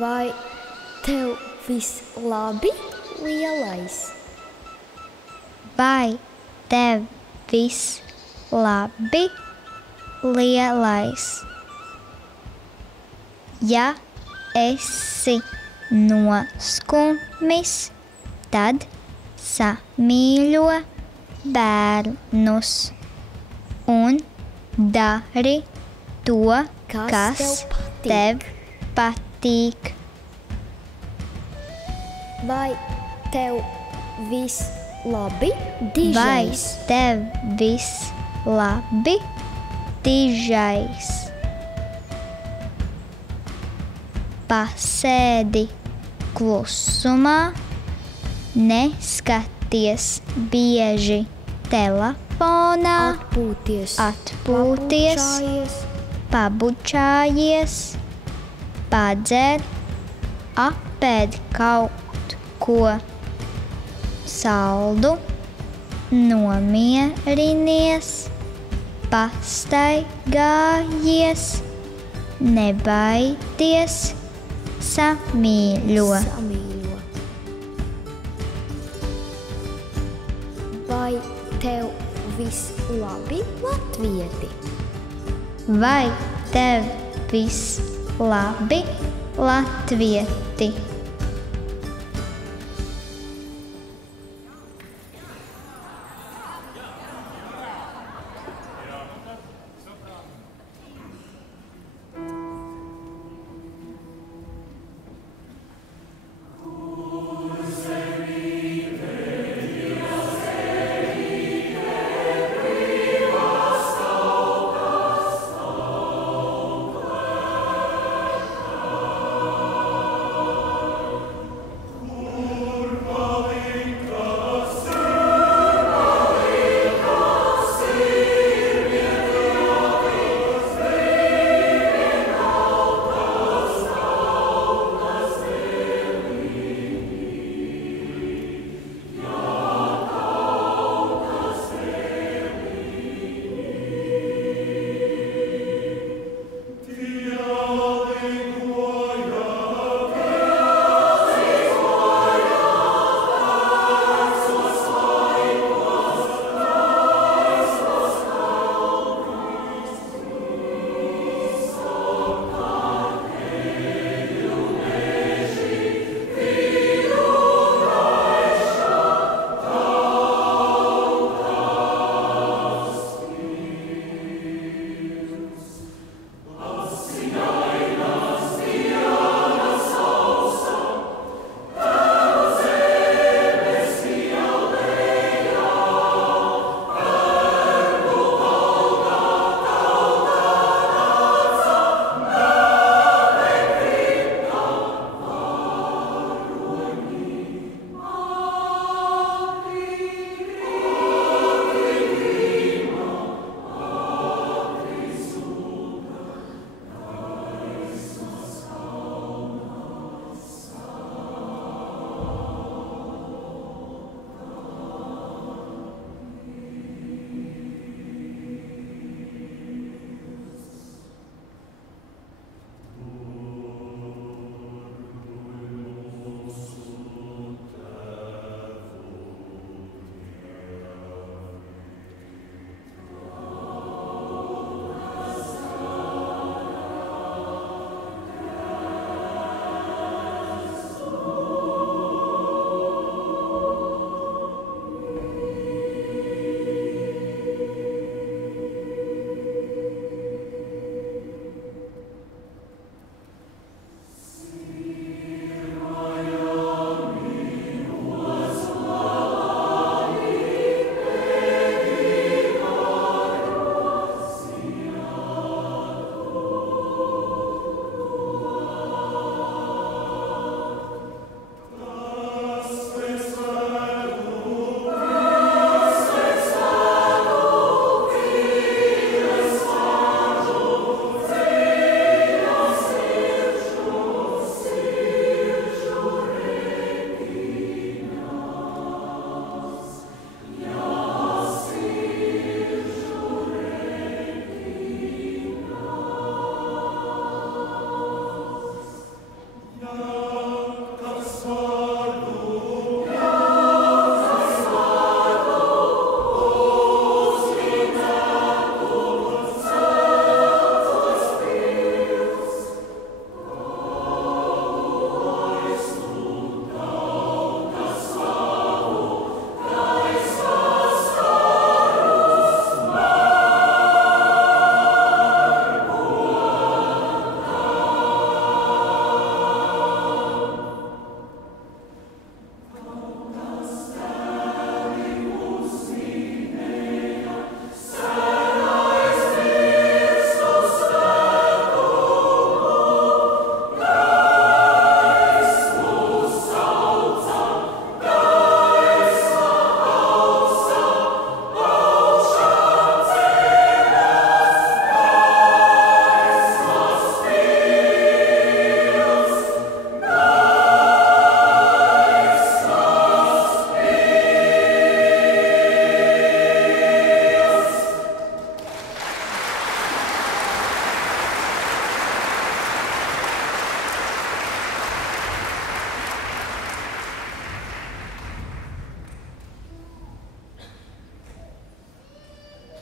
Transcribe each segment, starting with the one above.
Vai tev viss labi, lielais? Vai tev viss labi, lielais? Ja esi noskumis, tad samīļo bērnus un dari to, kas tev patīk. Vai tev viss labi, Vai dižais? tev viss labi, dižais? Pasēdi klusumā, neskaties bieži telefonā, Atpūties, pabučājies, padzer, apēd kaut ko saldu, nomierinies, pastaigājies, nebaidies, samīļo. Samīļo. Vai tev viss labi, latvieti? Vai tev viss labi, latvieti?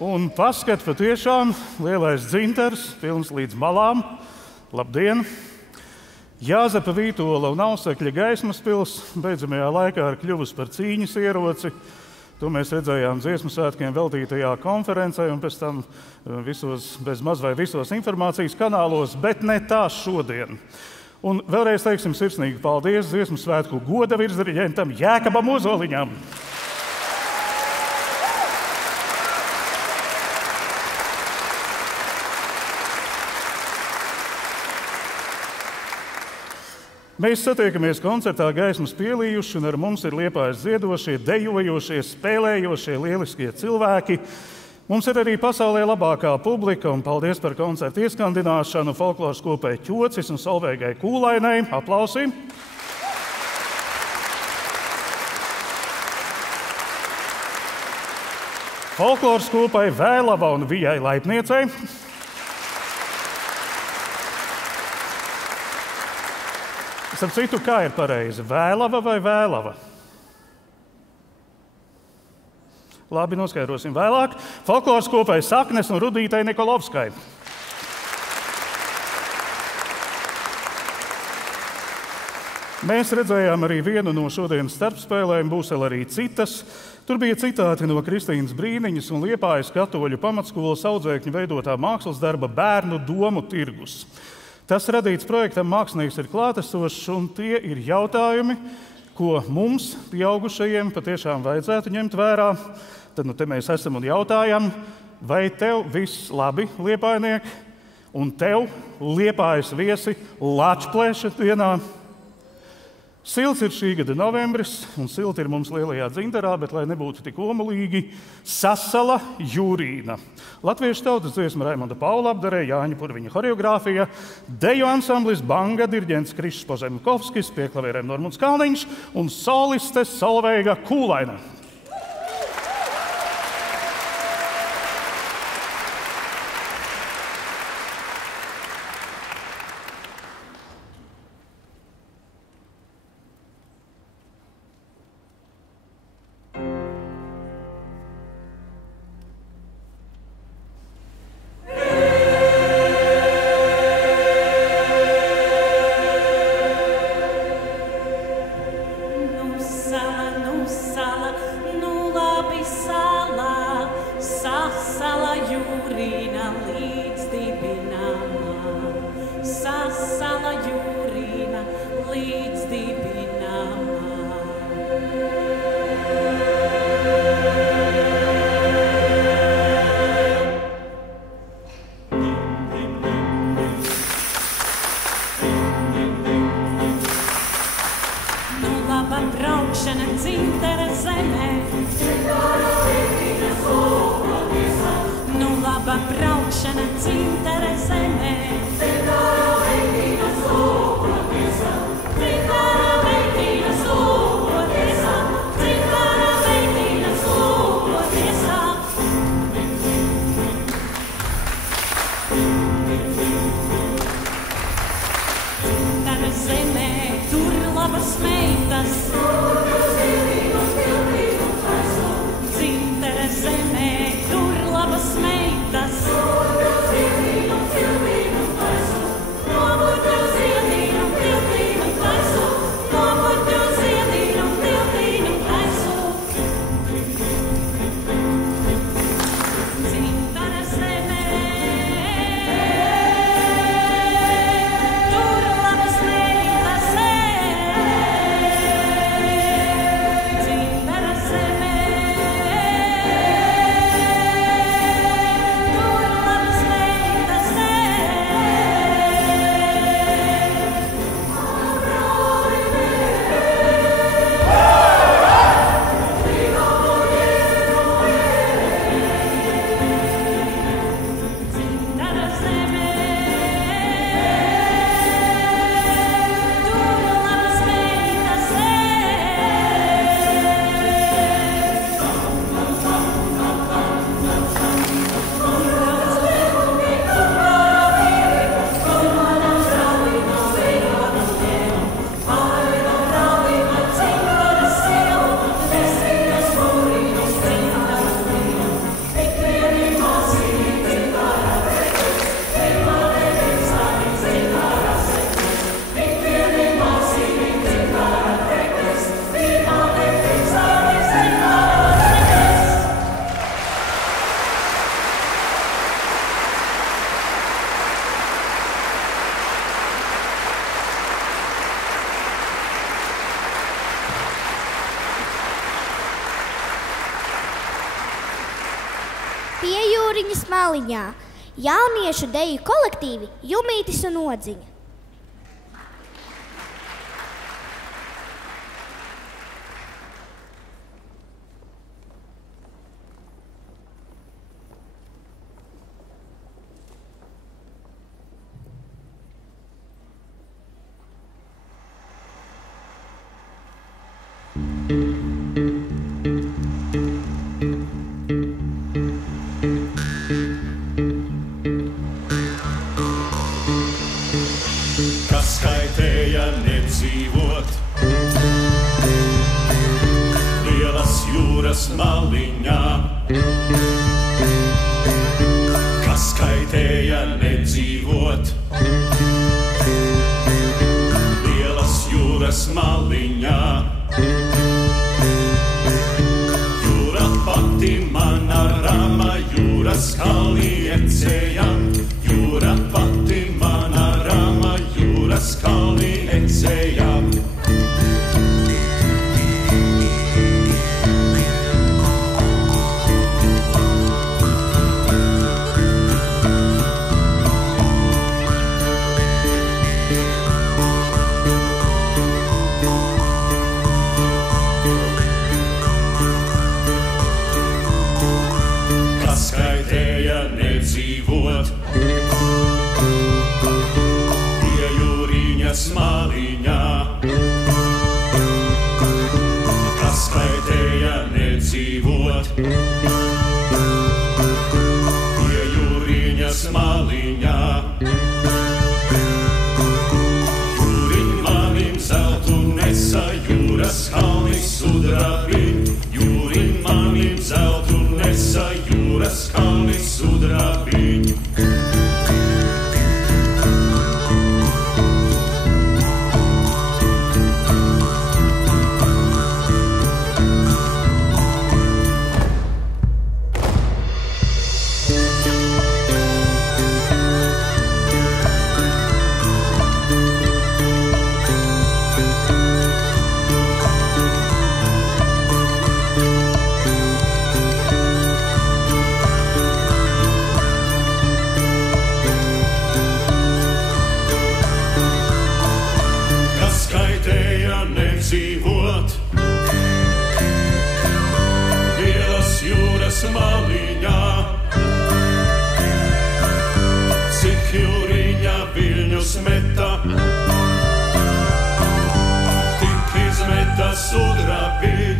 Un paskat, patiešām lielais dzintars, pilns līdz malām. Labdien! Jāzepa Vītola un Ausekļa Gaismas pils beidzamajā laikā ir kļuvusi par cīņas ieroci. To mēs redzējām dziesmu svētkiem veltītajā konferencē un pēc tam visos, bez maz vai visos informācijas kanālos, bet ne tā šodien. Un vēlreiz teiksim sirsnīgi paldies dziesmu svētku goda virsdiriģentam Jēkabam Ozoliņam. Mēs satiekamies koncertā Gaismas pielījuši, un ar mums ir Liepājas dziedošie, dejojošie, spēlējošie, lieliskie cilvēki. Mums ir arī pasaulē labākā publika, un paldies par koncertu ieskandināšanu folkloras kopai Ķocis un Solveigai Kūlainai. Aplausi! Folkloras kopai Vēlava un Vijai Laipniecei. Starp citu, kā ir pareizi? Vēlava vai Vēlava? Labi, noskaidrosim vēlāk. Folkloras kopai Saknes un Rudītai Nikolovskai. Mēs redzējām arī vienu no šodienas starpspēlēm, būs vēl arī citas. Tur bija citāti no Kristīnas Brīniņas un Liepājas katoļu pamatskolas audzēkņu veidotā mākslas darba Bērnu domu tirgus. Tas radīts projektam Mākslinieks ir klātesošs, un tie ir jautājumi, ko mums, pieaugušajiem, patiešām vajadzētu ņemt vērā. Tad nu te mēs esam un jautājam, vai tev viss labi, liepājnieki, un tev, Liepājas viesi, Lačplēša dienā. Silts ir šī gada novembris, un silti ir mums lielajā dzintarā, bet, lai nebūtu tik omulīgi, Sasala Jūrīna. Latviešu tautas dziesma Raimonda Paula apdarē, Jāņa Purviņa horeogrāfija, deju ansamblis Banga, diriģents Krišs Požemkovskis, pie klavierēm Normunds Kalniņš un soliste Solveiga Kūlaina. Zemē, tur labas meitas, Jūriņas maliņā. Jauniešu deju kolektīvi Jumītis un Odziņa. Kas kaitēja nedzīvot lielas jūras maliņā? Kas kaitēja nedzīvot lielas jūras maliņā? Jūra pati mana rama, jūras kalni ecējam. Jūra pati mana rama, jūras kalni ecējam. Kas kaitēja nedzīvot pie jūriņas maliņā? Kas kaitēja nedzīvot pie jūriņas maliņā? Jūriņ manim zeltu nesa, jūras kalni sudrabiņ. Jūriņ manim zeltu nesa, jūras kalni sudrabiņ. Dzīvot lielas jūras maliņā, cik jūriņa viļņus meta, tik izmeta sudrabiņ.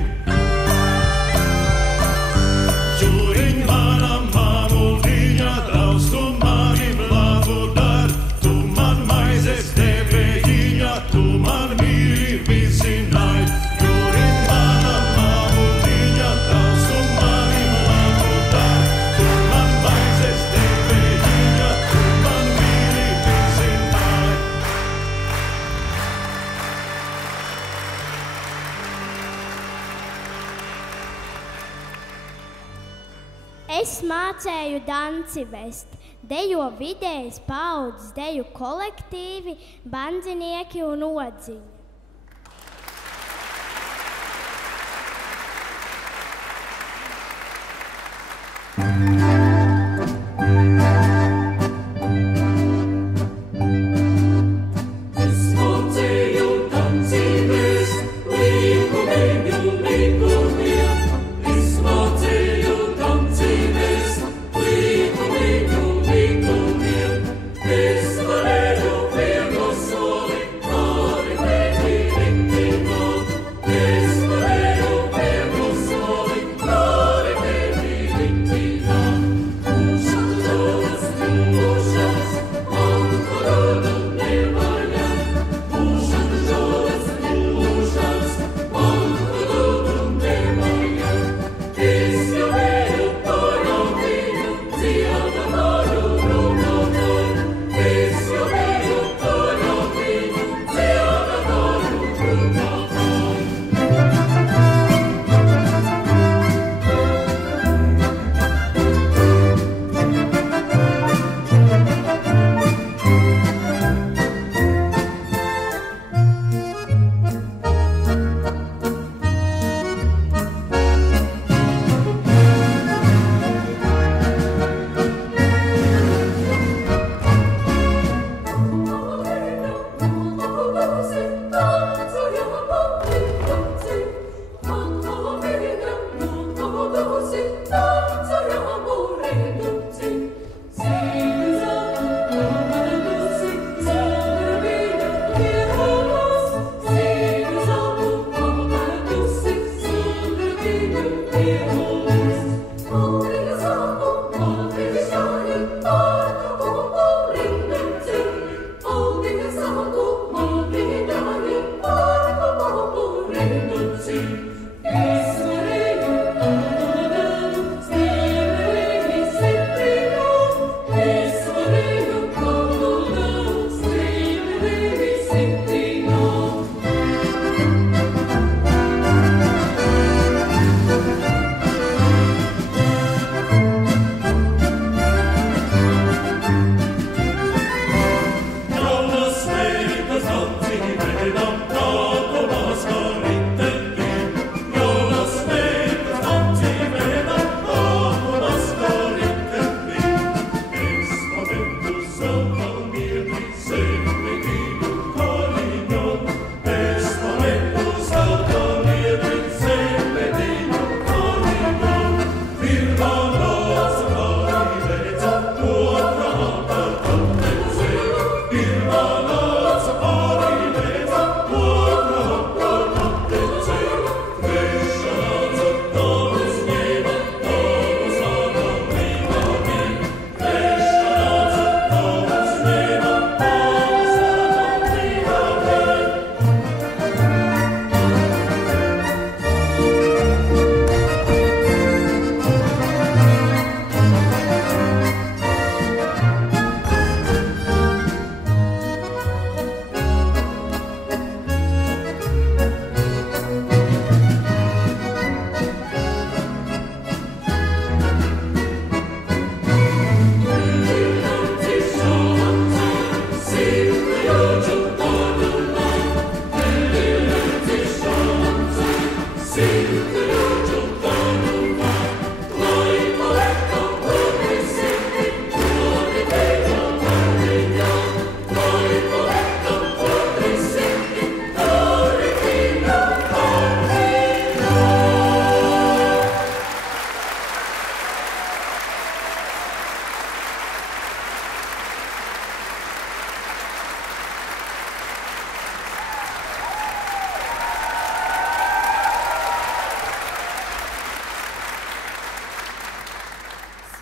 Jūriņ mana mamuliņa, daudz tu manim labu dar, tu man maizes devējiņa, tu man mīli vizinai. Jūriņ mana mamuliņa, daudz tu manim labu dar, tu man maizes devējiņa, tu man mīli vizinai. Es mācēju danci vest, dejo vidējas paaudzes deju kolektīvi, Bandzinieki un Odziņa.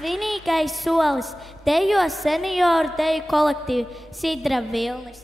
Svinīgais solis dejo senioru deju kolektīvu Sidra Vilnis.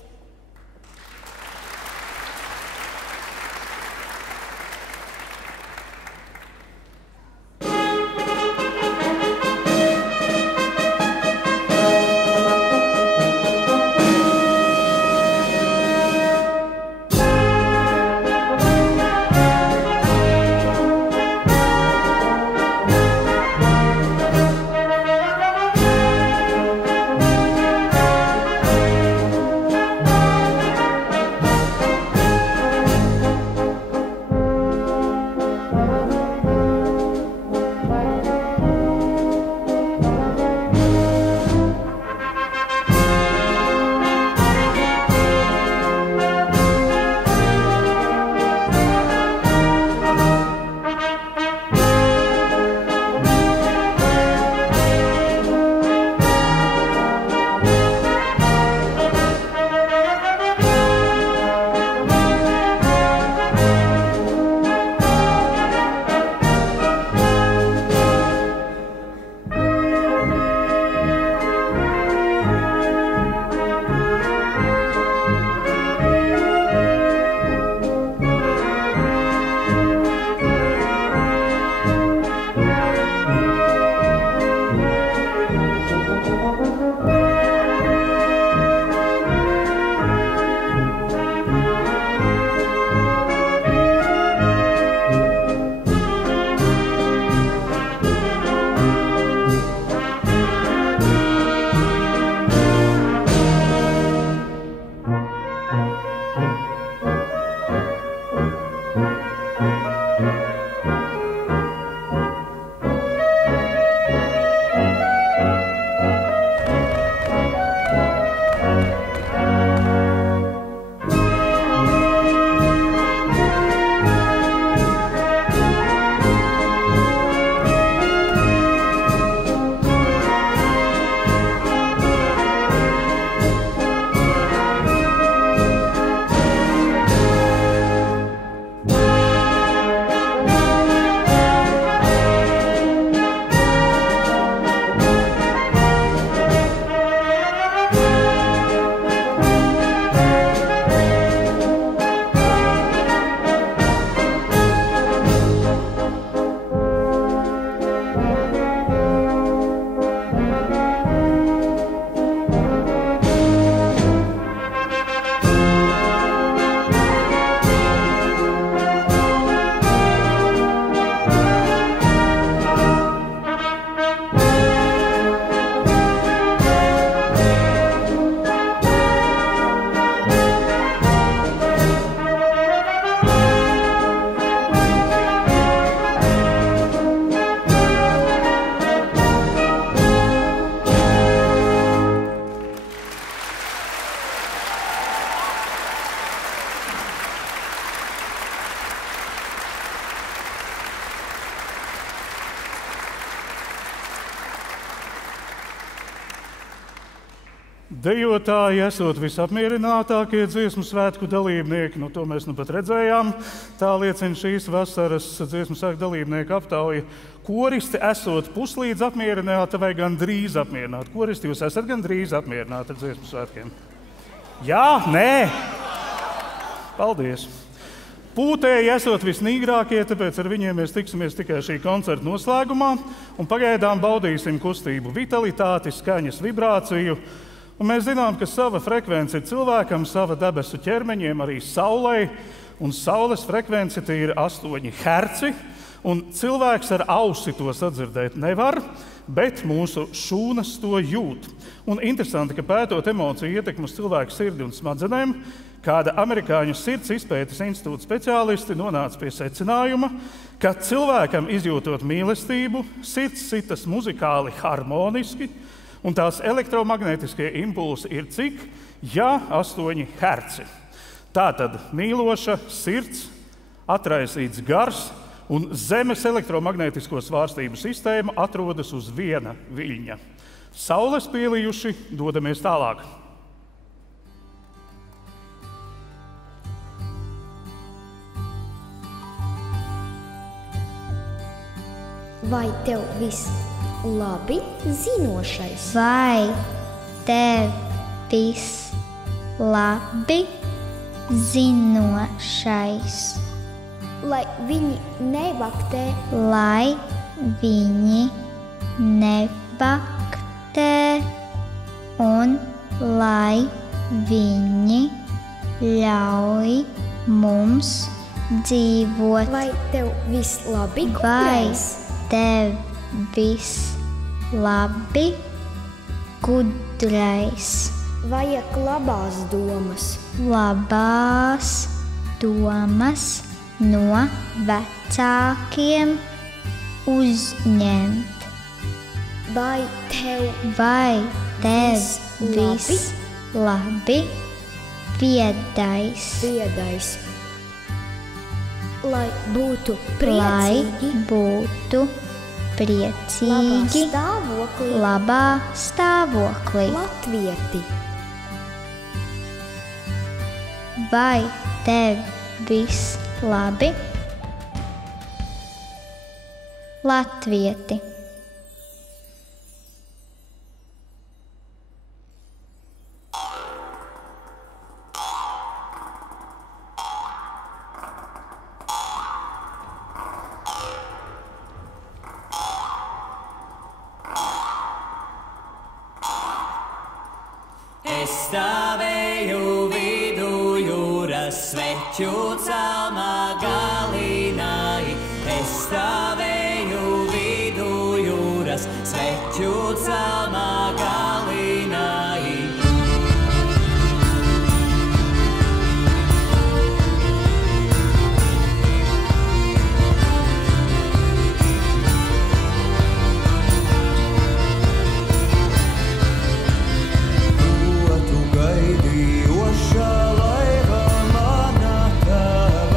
Dejotāji esot visapmierinātākie dziesmu svētku dalībnieki, to mēs nu pat redzējām. Tā liecina šīs vasaras dziesmu svētku dalībnieku aptauja. Koristi esot puslīdz apmierināti vai gan drīz apmierināti? Koristi, jūs esat gan drīz apmierināti ar dziesmu svētkiem? Jā, nē? Paldies! Pūtēji esot visnīgrākie, tāpēc ar viņiem mēs tiksimies tikai šī koncerta noslēgumā un pagaidām baudīsim kustību vitalitāti, skaņas vibrāciju. Un mēs zinām, ka sava frekvence ir cilvēkam, sava debesu ķermeņiem, arī saulei, un saules frekvence ir 8 herci, un cilvēks ar ausi to sadzirdēt nevar, bet mūsu šūnas to jūt. Un interesanti, ka pētot emociju ietekmi uz cilvēku sirdi un smadzenēm, kāda amerikāņu sirds izpētes institūta speciālisti nonāca pie secinājuma, ka cilvēkam izjūtot mīlestību, sirds sitas muzikāli harmoniski, un tās elektromagnetiskie impulsi ir cik? Ja 8 herci. Tātad mīloša sirds, atraisīts gars un Zemes elektromagnētisko svārstību sistēma atrodas uz viena viļņa. Saules pielījuši, dodamies tālāk. Vai tev viss labi zinošais? Vai tev viss labi zinošais? Lai viņi nevaktē, Lai viņi nevaktē un lai viņi ļauj mums dzīvot. vai tev viss labi Vai gudrais? tev viss labi gudrais? Vajag labās domas, Labās domas no vecākiem uzņemt. vai tev Vai tev Viss viss labi viedais? viedais, lai būtu Lai priecīgi, būtu labā priecīgi, stāvoklī, labā stāvoklī. latvieti. Vai tev viss labi? Latvieti. Es stāvēju vidū jūras sveķu celmā galināji. Es stāvēju vidū jūras sveķu celmā galināji. Tu gaidījošā laiva manā tēvā.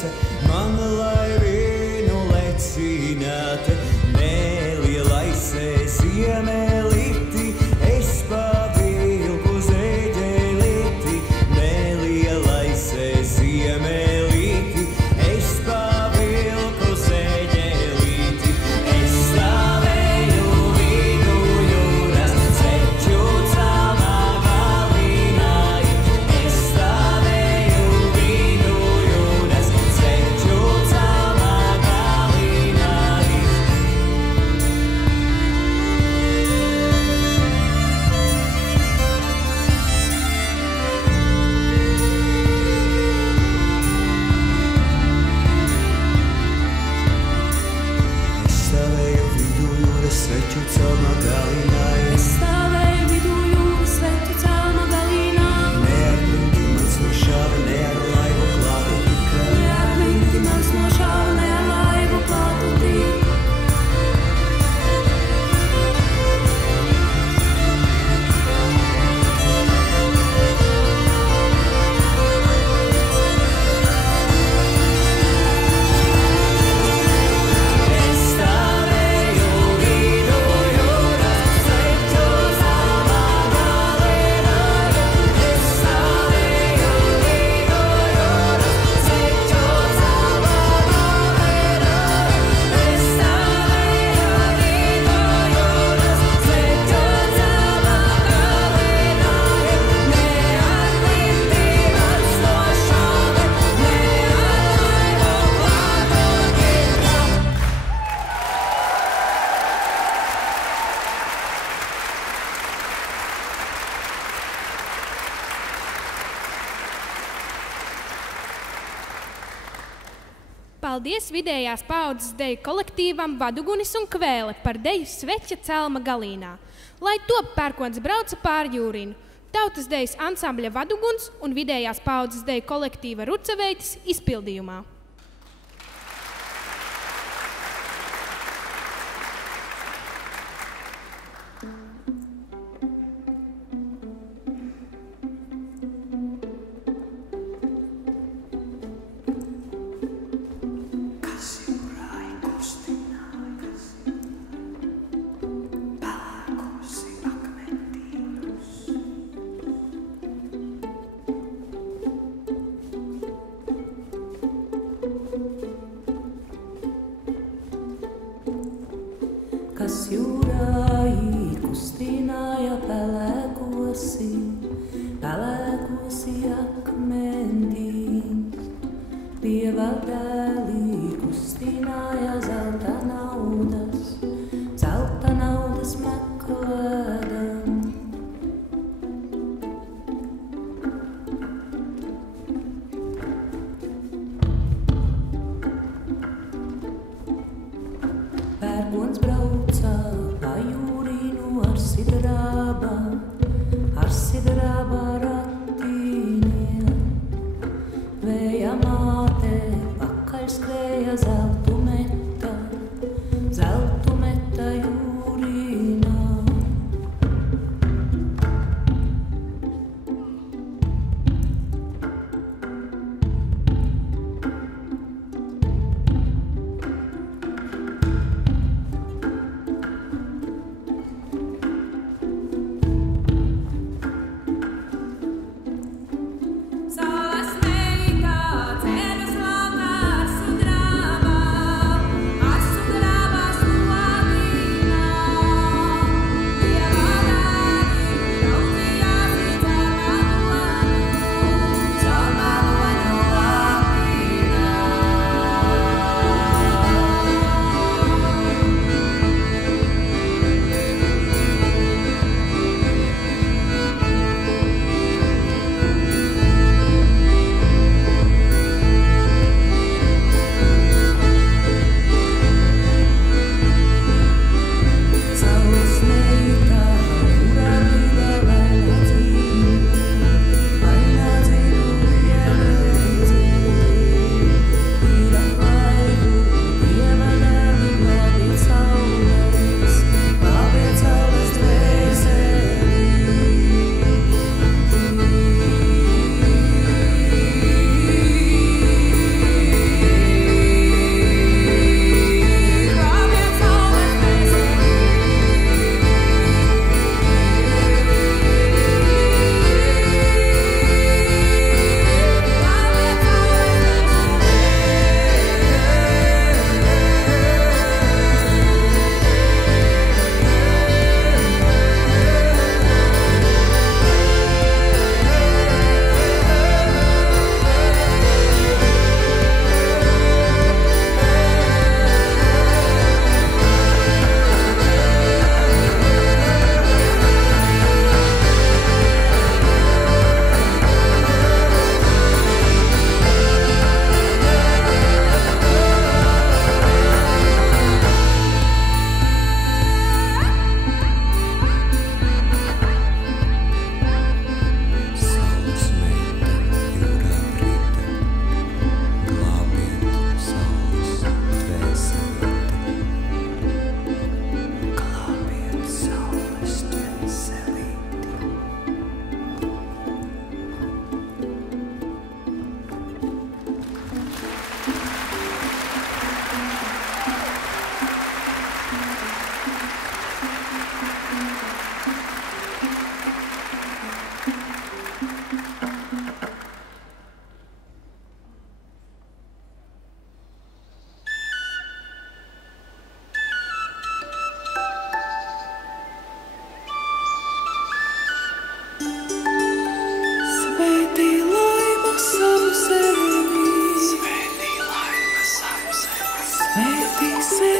gaisa, man lai vīnu lecināt, nelielaise ziemelīti, es pavilku zeģelīti, nelielaise ziemelīti, es pavilku zeģelīti, es stāvēju vidu jūras, sveķu celmā galināji, es stāvēju vidu jūras, sveķu celmā galināji. Es stāvēju vidu jūras, sveķu celmā galināji. Es stāvēju vidū jūras, sveķu celmā galīnā. Neatminti mans nošāva, ne ar laivu klātu tika. Neatminti mans nošāva, ne ar laivu klātu tika. Es stāvēju vidu jūras, sveķu celmā galināji. Es stāvēju vidu jūras, sveķu celmā galināji. Es stāvēju vidu jūras, sveķu celmā galināji. Neatminti mans nošāva, ne ar laivu klātu tika. Paldies vidējās paaudzes deju kolektīvam Vadugunis un Kvēle par deju Sveķa celma galīnā. Lai top pērkons brauca pār jūrinu. Tautas dejas ansambļa Vaduguns un vidējās paaudzes deju kolektīva Rucaveitis izpildījumā. Kas jūrā kustināja pelēkosi, pelēkosi akmendīs. Dieva dēlī kustināja zelta naudas meklēdam. Pērkons brauca pa jūrīnu ar sidraba ratīniem. Vēja māte pakaļ skrēja zeltu meta jūrīnā. Saules meitā ceļas laukā ar sudrabā.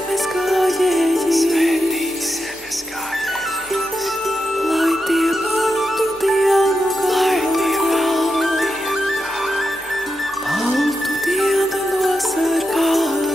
zemes gājējus, lai tie baltu dienu gāja, baltu dienu nosargāja.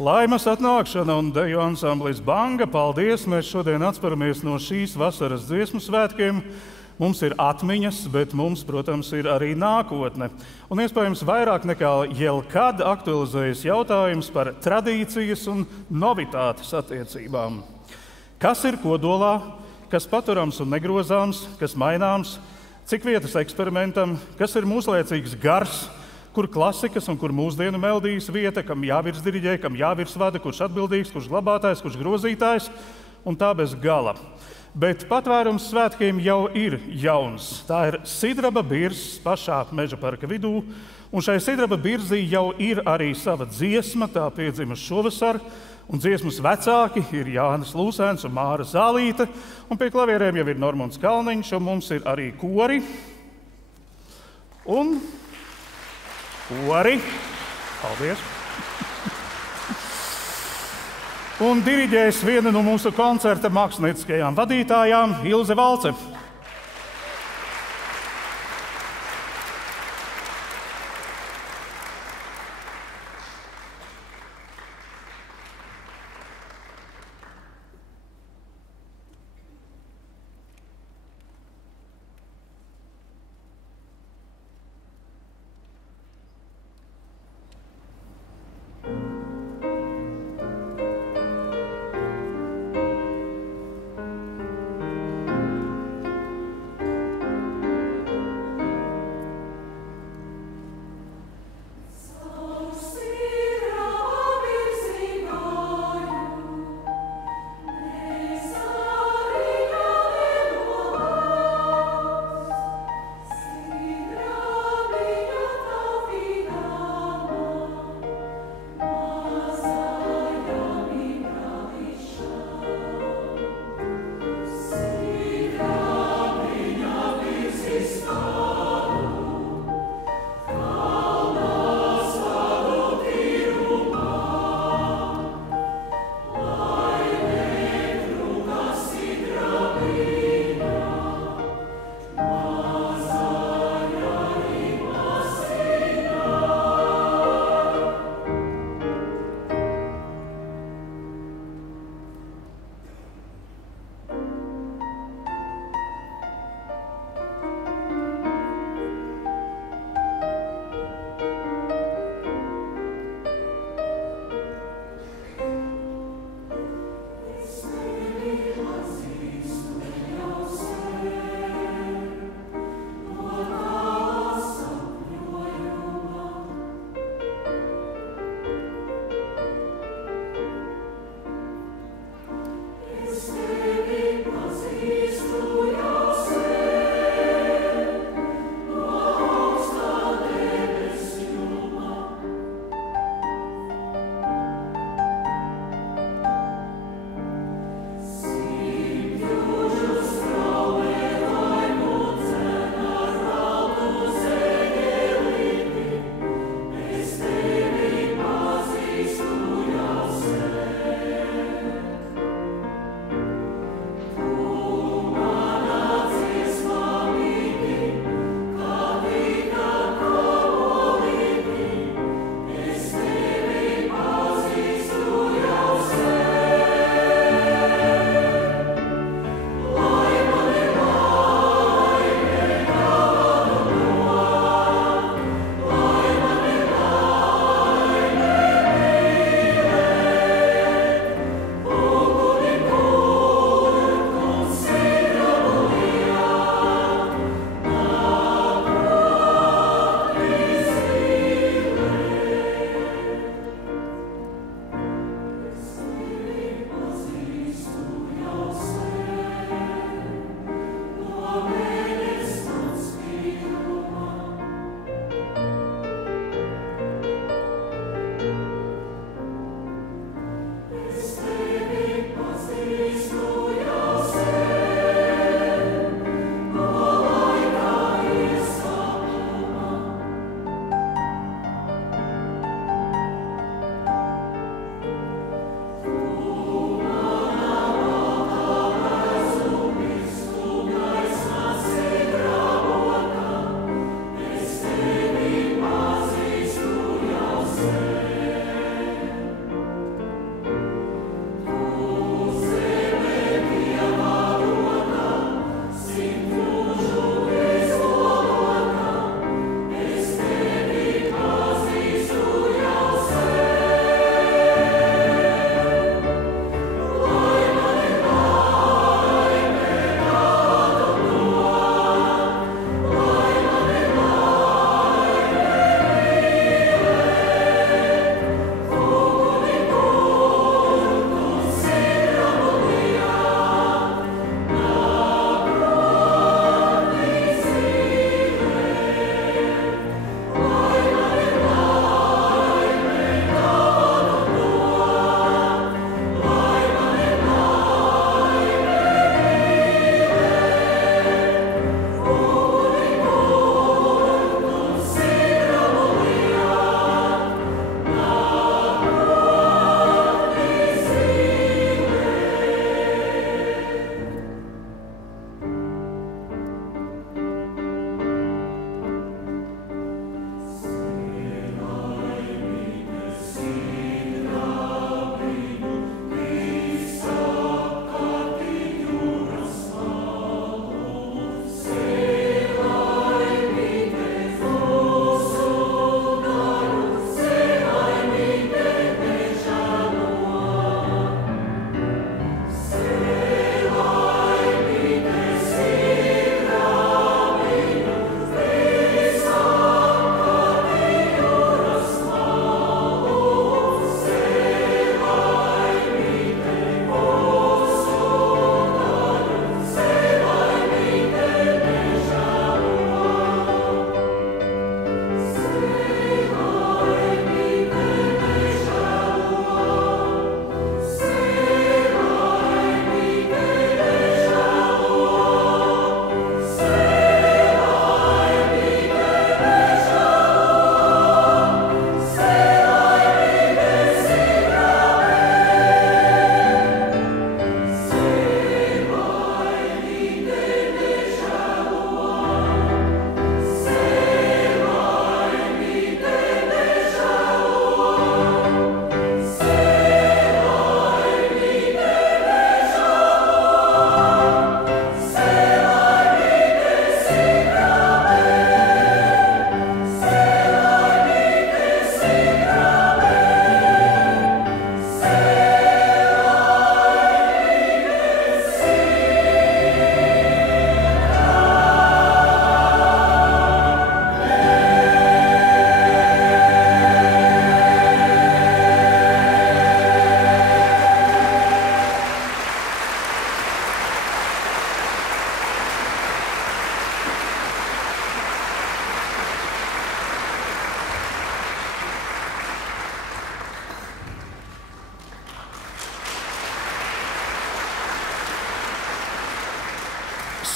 Laimas atnākšana un deju ansamblis Banga. Paldies! Mēs šodien atsperamies no šīs vasaras dziesmu svētkiem. Mums ir atmiņas, bet mums, protams, ir arī nākotne. Un iespējams vairāk nekā jebkad aktualizējas jautājums par tradīcijas un novitātes attiecībām. Kas ir kodolā, kas paturams un negrozāms, kas maināms, cik vietas eksperimentam, kas ir mūsliecīgs gars, kur klasikas un kur mūsdienu meldijas vieta, kam jāvirsdiriģē, kam jāvirsvada, kurš atbildīgs, kurš glabātājs, kurš grozītājs, un tā bez gala. Bet patvērums svētkiem jau ir jauns. Tā ir sidraba birzs pašā meža parka vidū, un šai sidraba birzī jau ir arī sava dziesma, tā piedzima šovasar, un dziesmas vecāki ir Jānis Lūsēns un Māra Zālīte, un pie klavierēm jau ir Normunds Kalniņš, un mums ir arī kori. Paldies! Un diriģēs viena no mūsu koncerta mākslinieckajām vadītājām Ilze Valce.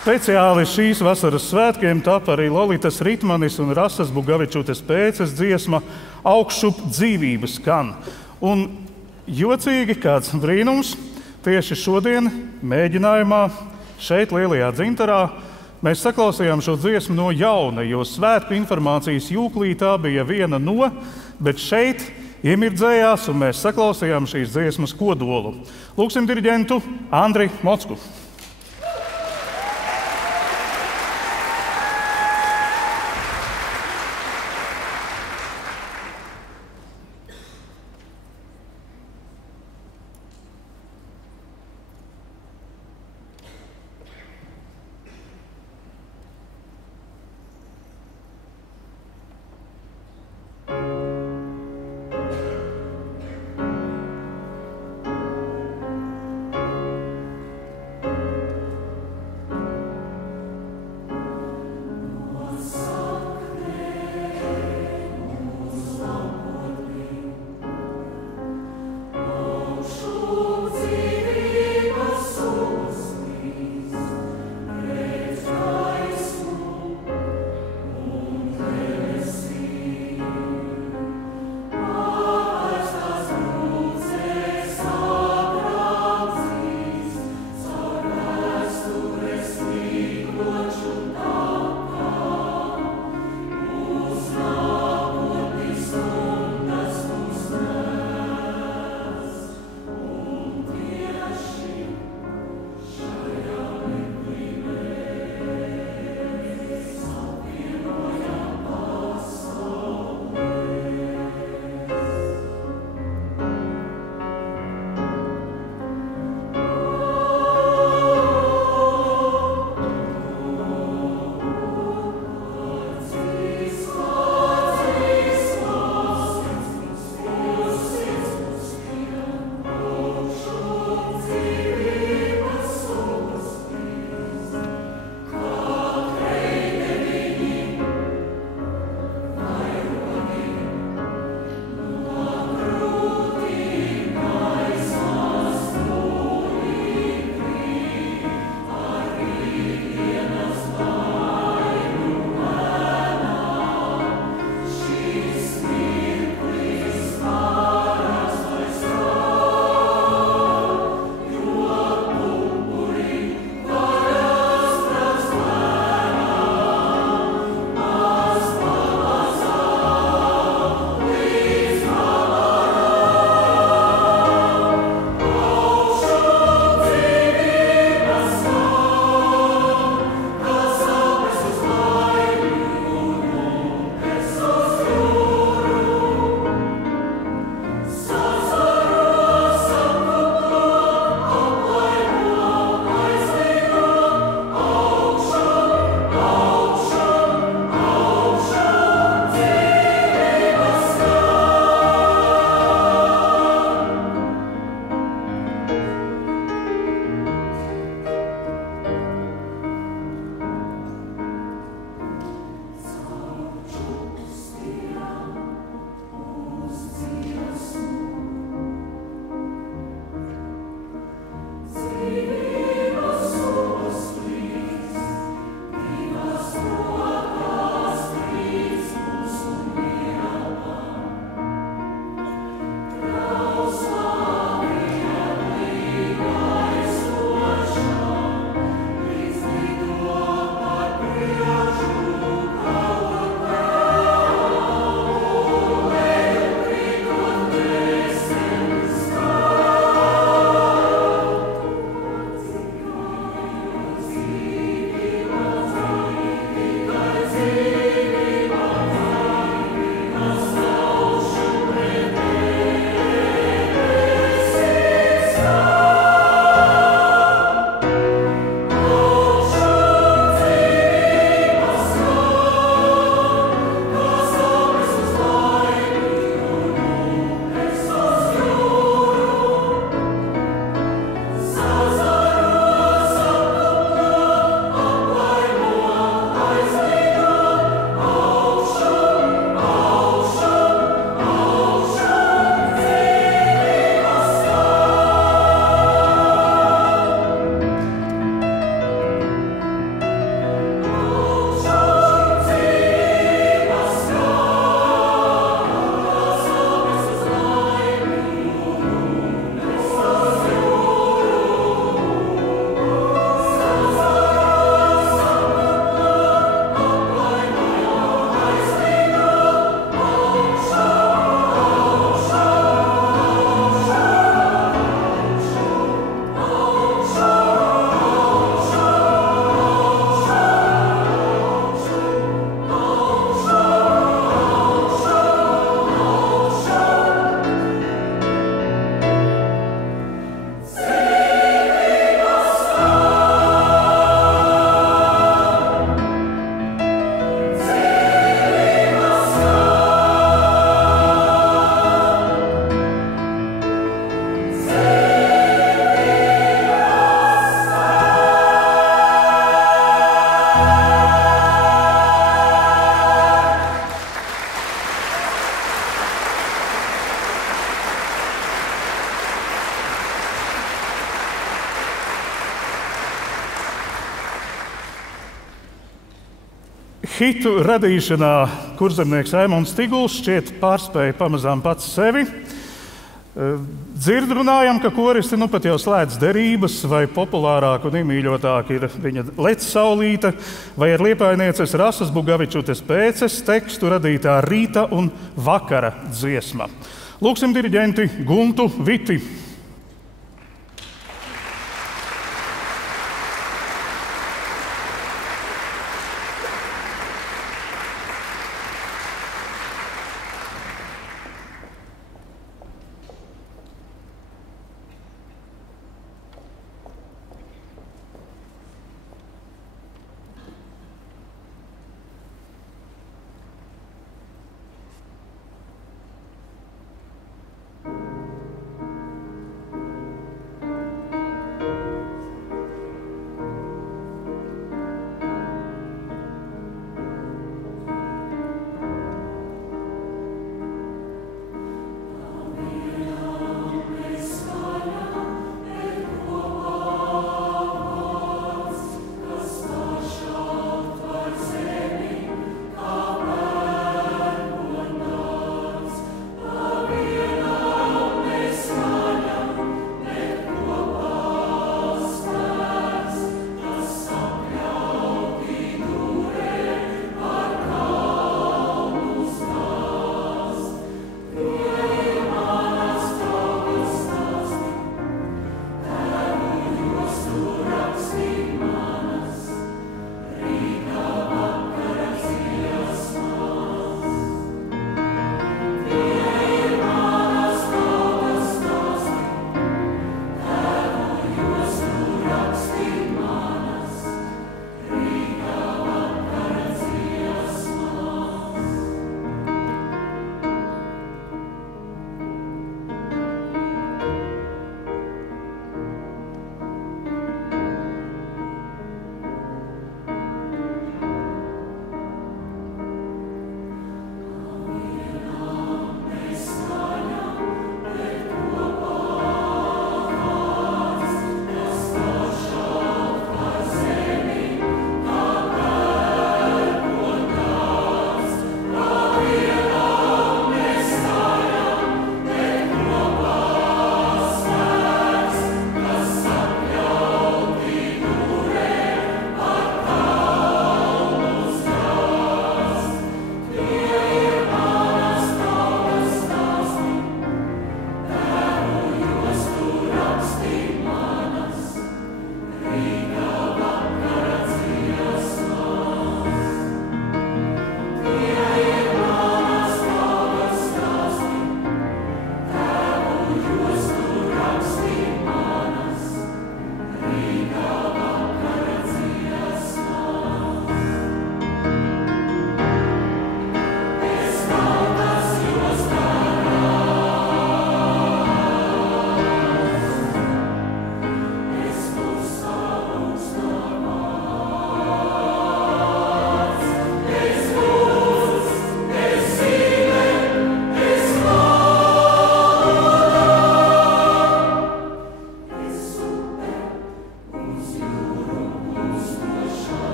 Speciāli šīs vasaras svētkiem tapa arī Lolitas Ritmanis un Rasas Bugavičutes pēces dziesma Augšup dzīvības skan. Un jocīgi kāds brīnums, tieši šodien mēģinājumā šeit Lielajā Dzintarā mēs saklausījām šo dziesmu no jauna, jo svētku informācijas jūklī tā bija viena no, bet šeit iemirdzējās un mēs saklausījām šīs dziesmas kodolu. Lūksim diriģentu Andri Mocku. Hitu radīšanā kurzemnieks Aimons Tiguls šķiet pārspēja pamazām pats sevi. Dzird runājam, ka koristi nu pat jau slēdz derības, vai populārāk un iemīļotāk ir viņa Lec Saulīte, vai ar liepājnieces Rasas Bugavičutes Pēces tekstu radītā Rīta un vakara dziesma. Lūksim diriģenti Guntu Viti.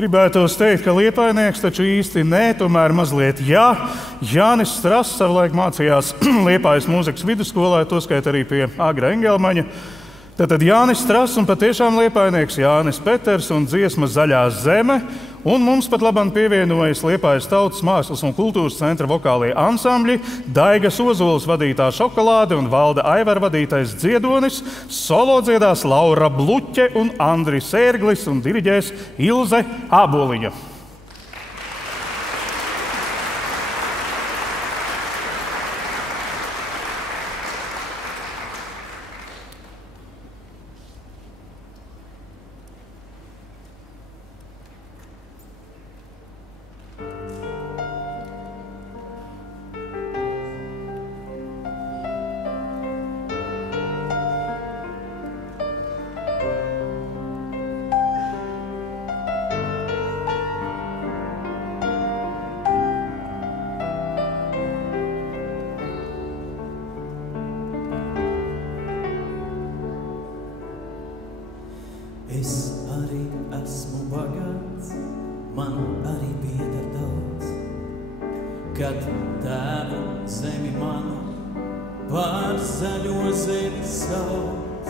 Gribētos teikt, ka Liepainieks taču īsti nē, tomēr mazliet jā. Jānis Strass savulaik mācījās Liepājas mūzikas vidusskolā, toskait arī pie Agra Engelmaņa. Tātad Jānis Strass un patiešām Liepainieks Jānis Peters un dziesma Zaļā zeme. Un mums pat labam pievienojas Liepājas Tautas mākslas un kultūras centra vokālie ansambļi, Daigas Ozolas vadītā Šokolāde un Valda Aivara vadītais Dziedonis, solo dziedās Laura Bluķe un Andris Ērglis un diriģēs Ilze Āboliņa. Es arī esmu bagāts, man arī pieder daudz. Kad tēvu zemi manu par zaļo zemi sauc,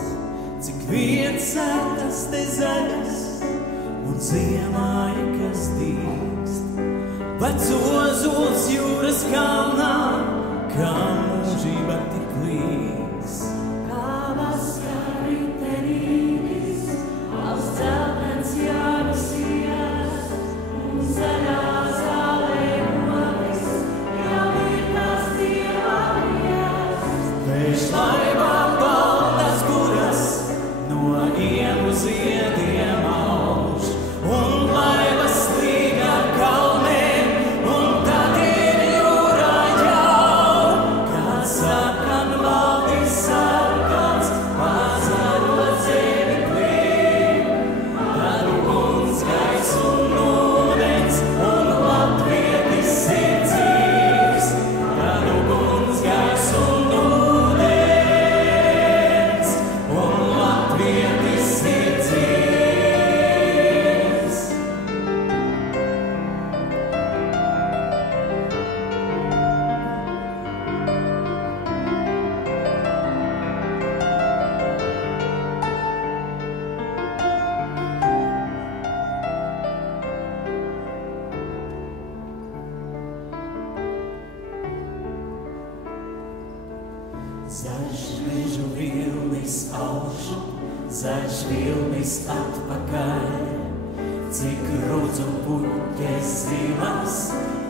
cik vien sētas te zaļas un ziemāja, kas dīkst. Veco Ozols jūras kalnā, kā mūžība tik līdz. Kā vasarī tenītis, Zeltens Jānis ies, un zaļā zālē govis, jau ir tās dievājies. Vējš laivā baltas kuras, no iemu ziediem auž, un laivas līg ar kalniem, un tad ir jūrā jau. Kad sarkan valdīs sarkans, pazaļo zemi plīn, tad uguns gaiss un ūdens, un latvietis ir dzīvs. Tad uguns gaiss un ūdens, un latvietis ir dzīvs. Zaļš mežu vilnis auž, zaļš vilnis atpakaļ. Cik rudzu puķes zilas,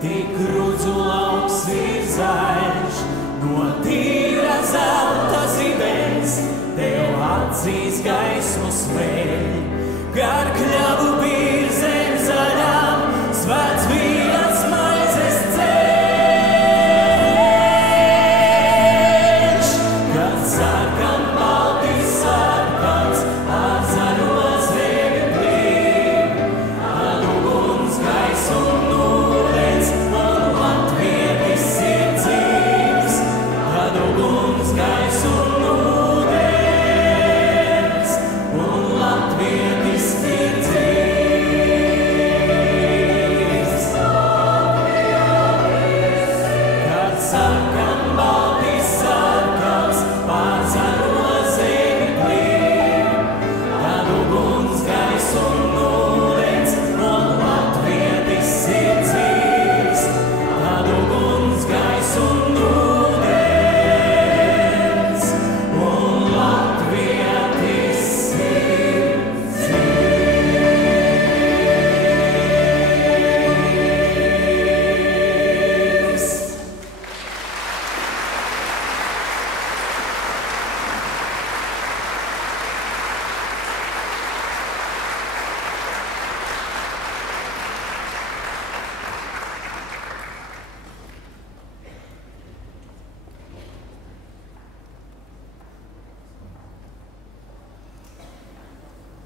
tik rudzu lauks ir zaļš. No tīra zelta zibens tev acīs gaismu svēļ. Gar kļavu bīrzēm zaļām svēts vīras maizes ceļš. Kad sarkan baltīs sarkans, ar zaļo zemi plīn, tad uguns gaiss un ūdens, un latvietis ir dzīvs. Tad uguns gaiss un ūdens, un latvietis ir dzīvs. Kad sarkan baltīs sarkans, pār zaļo zemi plīn, tad uguns gaiss un ūdens, un latvietis ir dzīvs. Tad uguns gaiss un ūdens, un latvietis ir dzīvs.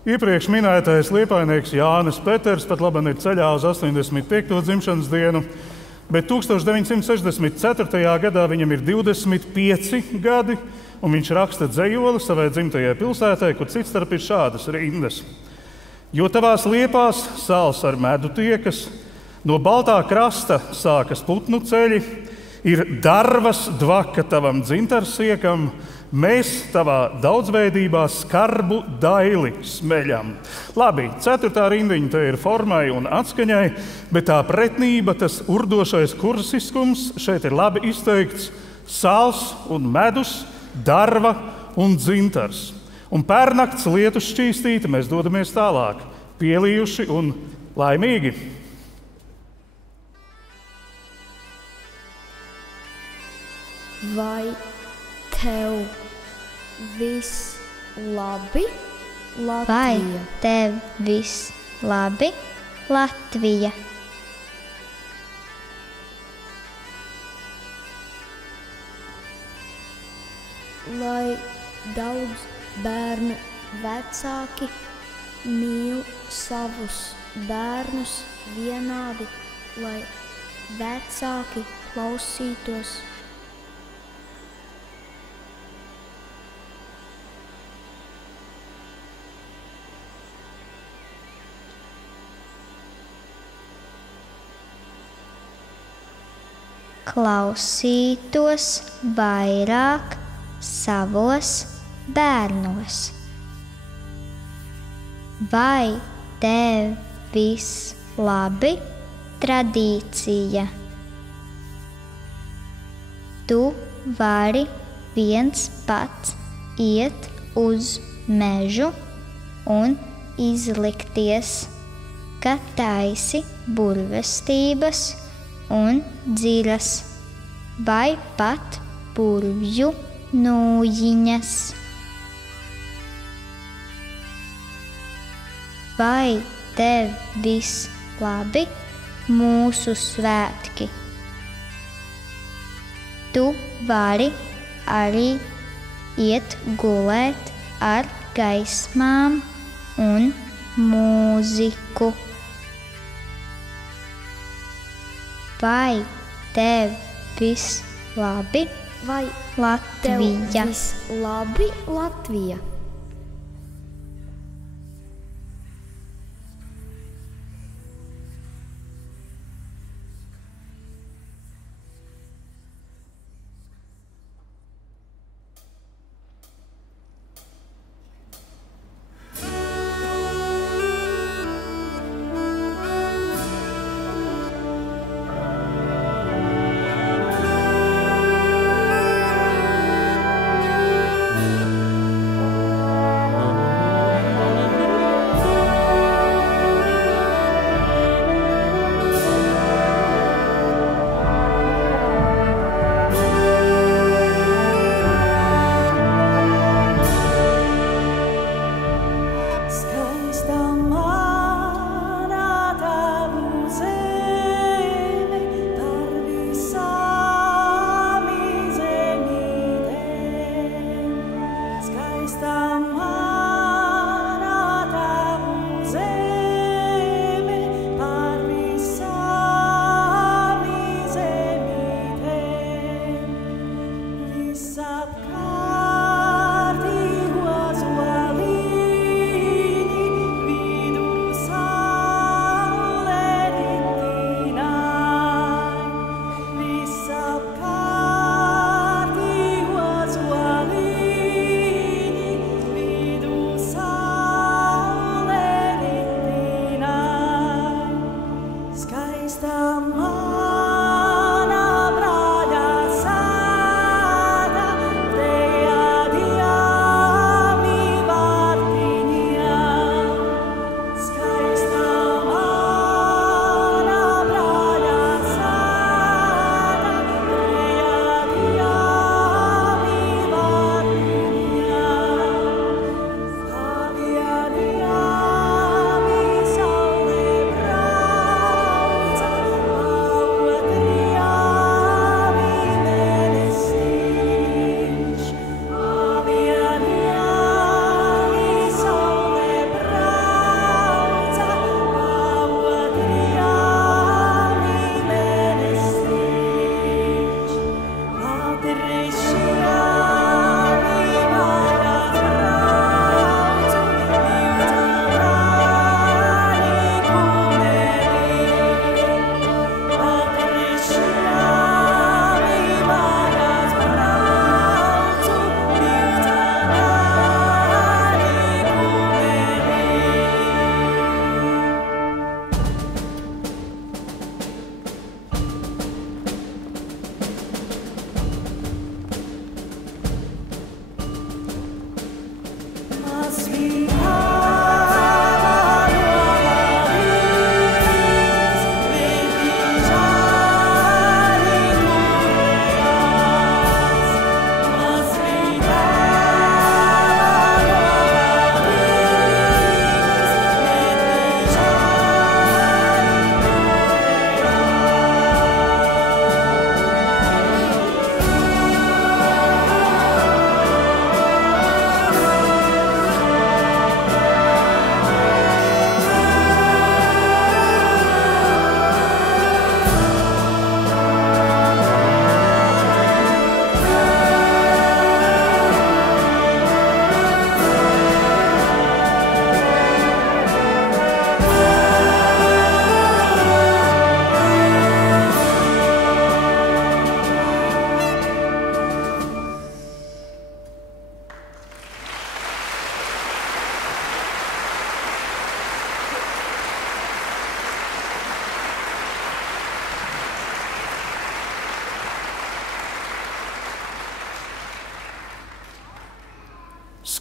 Iepriekš minētais Liepainieks Jānis Peters pat laban ir ceļā uz 85. dzimšanas dienu, bet 1964. gadā viņam ir 25 gadi, un viņš raksta dzejoli savai dzimtajai pilsētai, kur citstarp ir šādas rindas. Jo tavās liepās sāls ar medu tiekas, no baltā krasta sākas putnu ceļi, ir darvas dvaka tavam dzintarsiekam, mēs tavā daudzveidībā skarbu daili smeļam. Labi, 4. rindiņa te ir formai un atskaņai, bet tā pretnība, tas urdošais kursiskums šeit ir labi izteikts: sāls un medus, darva un dzintars. Un pērnakts lietu šķīstīta, mēs dodamies tālāk, pielījuši un laimīgi. Vai tev viss labi, Latvija? Vai tev viss labi, Latvija? Lai daudz bērnu vecāki mīl savus bērnus vienādi, lai vecāki klausītos klausītos vairāk savos bērnos. Vai tev viss labi, tradīcija? Tu vari viens pats iet uz mežu un izlikties, ka taisi burvestības un dziras, vai pat burvju nūjiņas. Vai tev viss labi, mūsu svētki? Tu vari arī iet gulēt ar gaismām un mūziku. Vai tev viss labi, vai Latvija? tev viss labi, Latvija?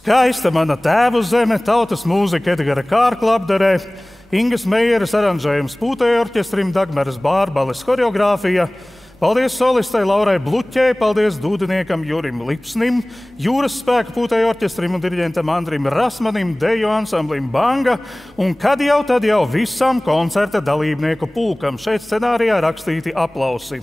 Skaista mana tēvu zeme, tautas mūzika Edgara Kārkla apdarē, Ingas Meijeras aranžējums Pūtēju orķestrim, Dagmaras Bārbales horeogrāfija. Paldies solistei Laurai Bluķei, paldies dūdiniekam Jurim Lipsnim, Jūras spēka Pūtēju orķestrim un diriģentam Andrim Rasmanim, deju ansamblim Banga un kad jau tad jau visam koncerta dalībnieku pulkam. Šeit scenārijā rakstīti aplausi.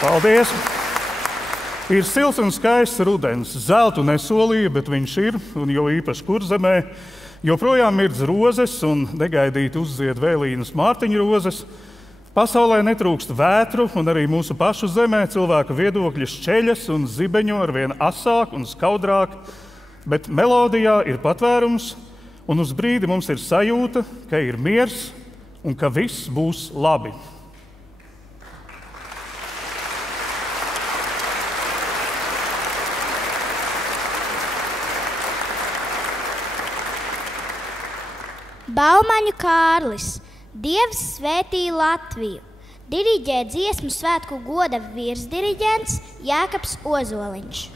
Paldies! Ir silts un skaists rudens. Zeltu nesolīja, bet viņš ir, un jo īpaši Kurzemē, joprojām mirdz rozes un negaidīti uzzied vēlīnas Mārtiņu rozes. Pasaulē netrūkst vētru, un arī mūsu pašu zemē cilvēka viedokļi šķeļas un zibeņo arvien asāk un skaudrāk, bet melodijā ir patvērums, un uz brīdi mums ir sajūta, ka ir miers un ka viss būs labi. Baumaņu Kārlis, Dievs svētī Latviju, diriģē dziesmu svētku goda virsdiriģents Jākaps Ozoliņš.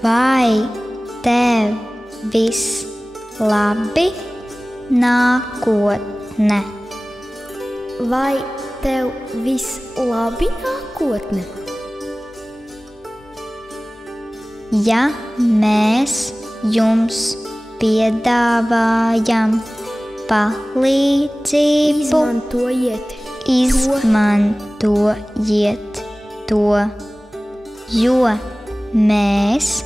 Vai tev viss labi nākotne? Vai tev viss labi nākotne? Ja mēs jums piedāvājam palīdzību, izmantojiet to, jo mēs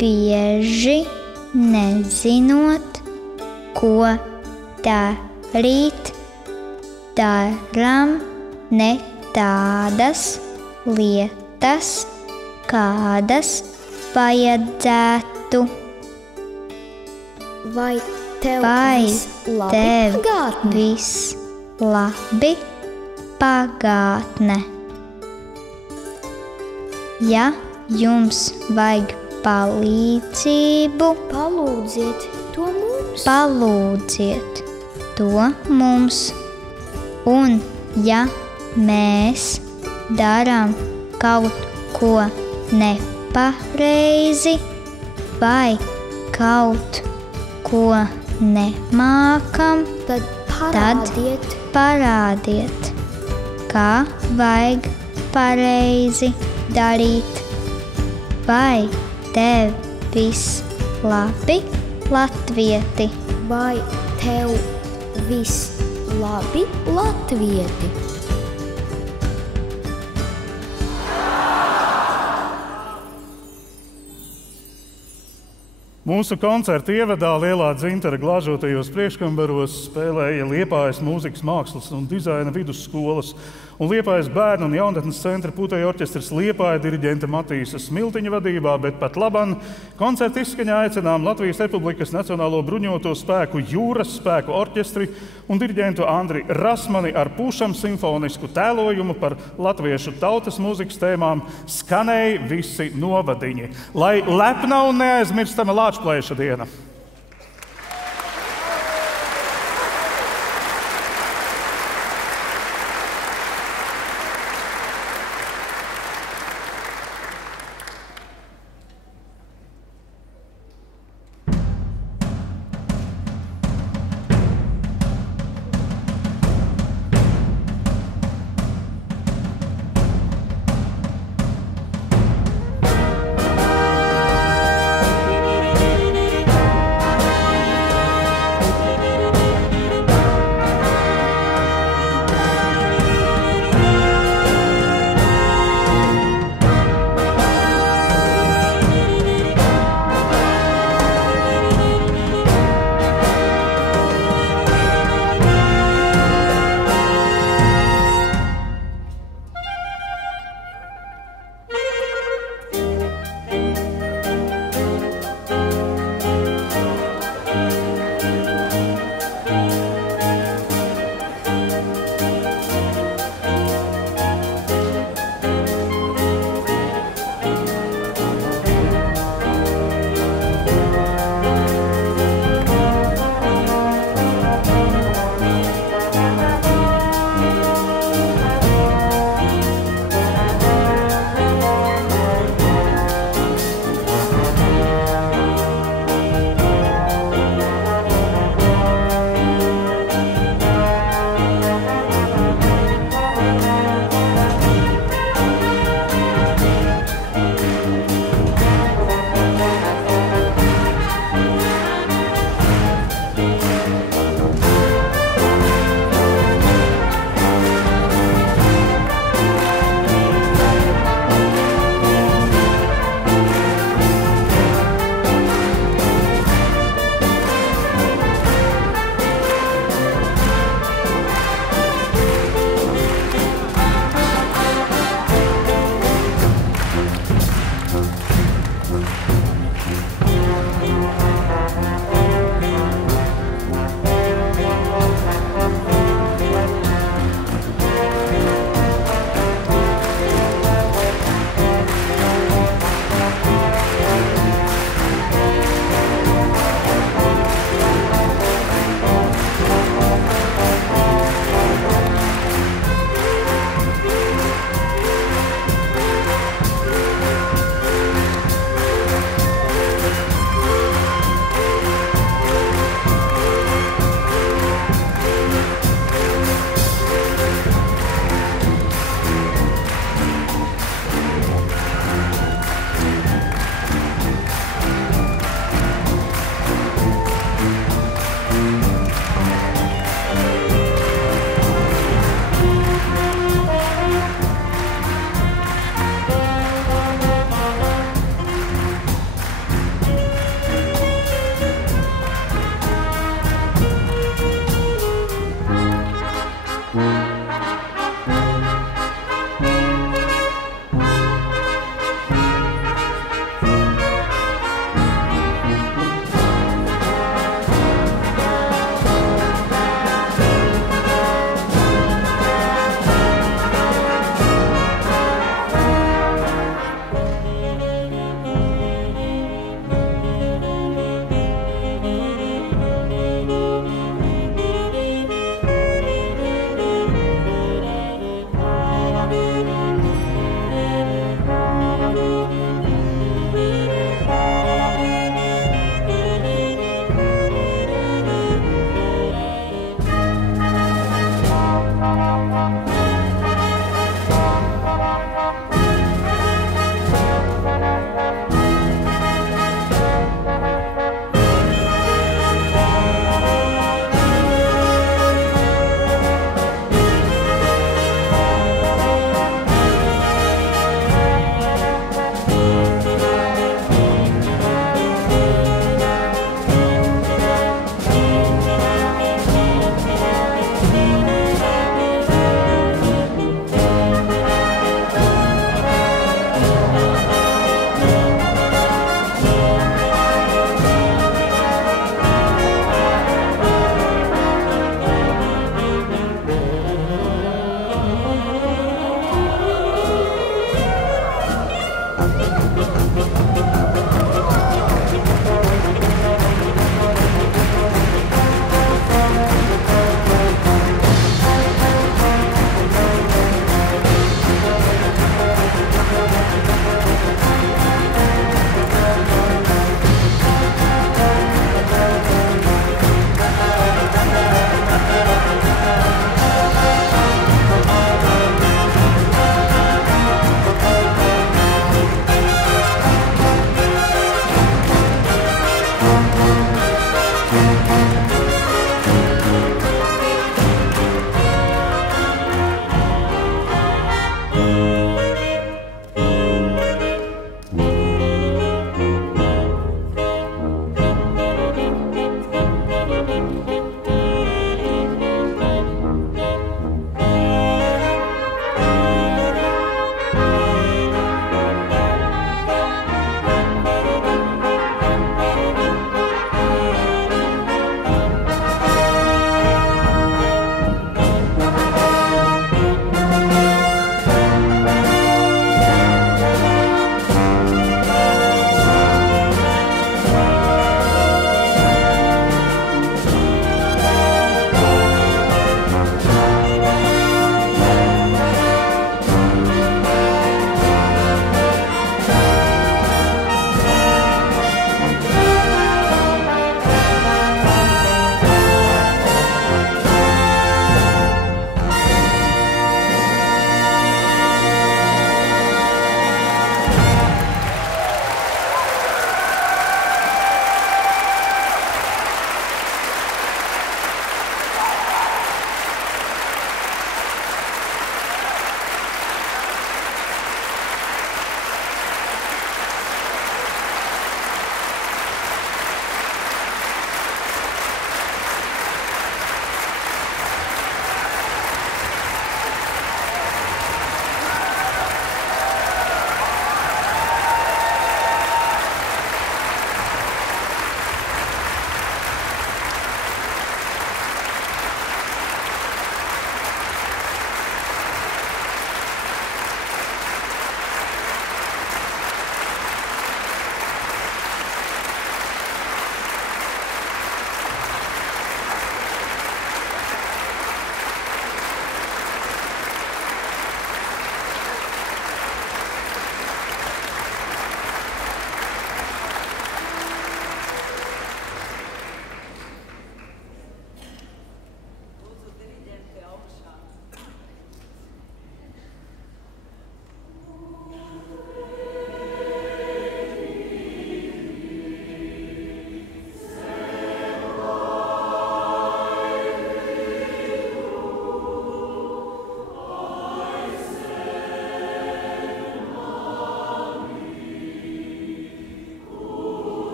bieži nezinot, ko darīt, darām ne tādas lietas, kādas vajadzētu. Vai tev viss labi pagātne? Ja jums vajag palīdzību, palūdziet to mums, Un ja mēs darām kaut ko nepareizi vai kaut ko nemākam, Tad parādiet, kā vajag pareizi darīt. Vai tev viss labi, latvieti? Vai tev viss labi, latvieti? Mūsu koncerta ievadā Lielā dzintara glāžotajos priekškambaros spēlēja Liepājas mūzikas, mākslas un dizaina vidusskolas un Liepājas bērnu un jaunatnes centra puteju orķestris Liepāja diriģenta Matīsa Smiltiņa vadībā, bet pat laban koncerta izskaņā aicinām Latvijas Republikas Nacionālo bruņoto spēku jūras spēku orķestri un diriģentu Andri Rasmani ar pušam simfonisku tēlojumu par latviešu tautas mūzikas tēmām Skanēja visi novadiņi. Lai lepna un neaizmirstama Lāčplēša diena!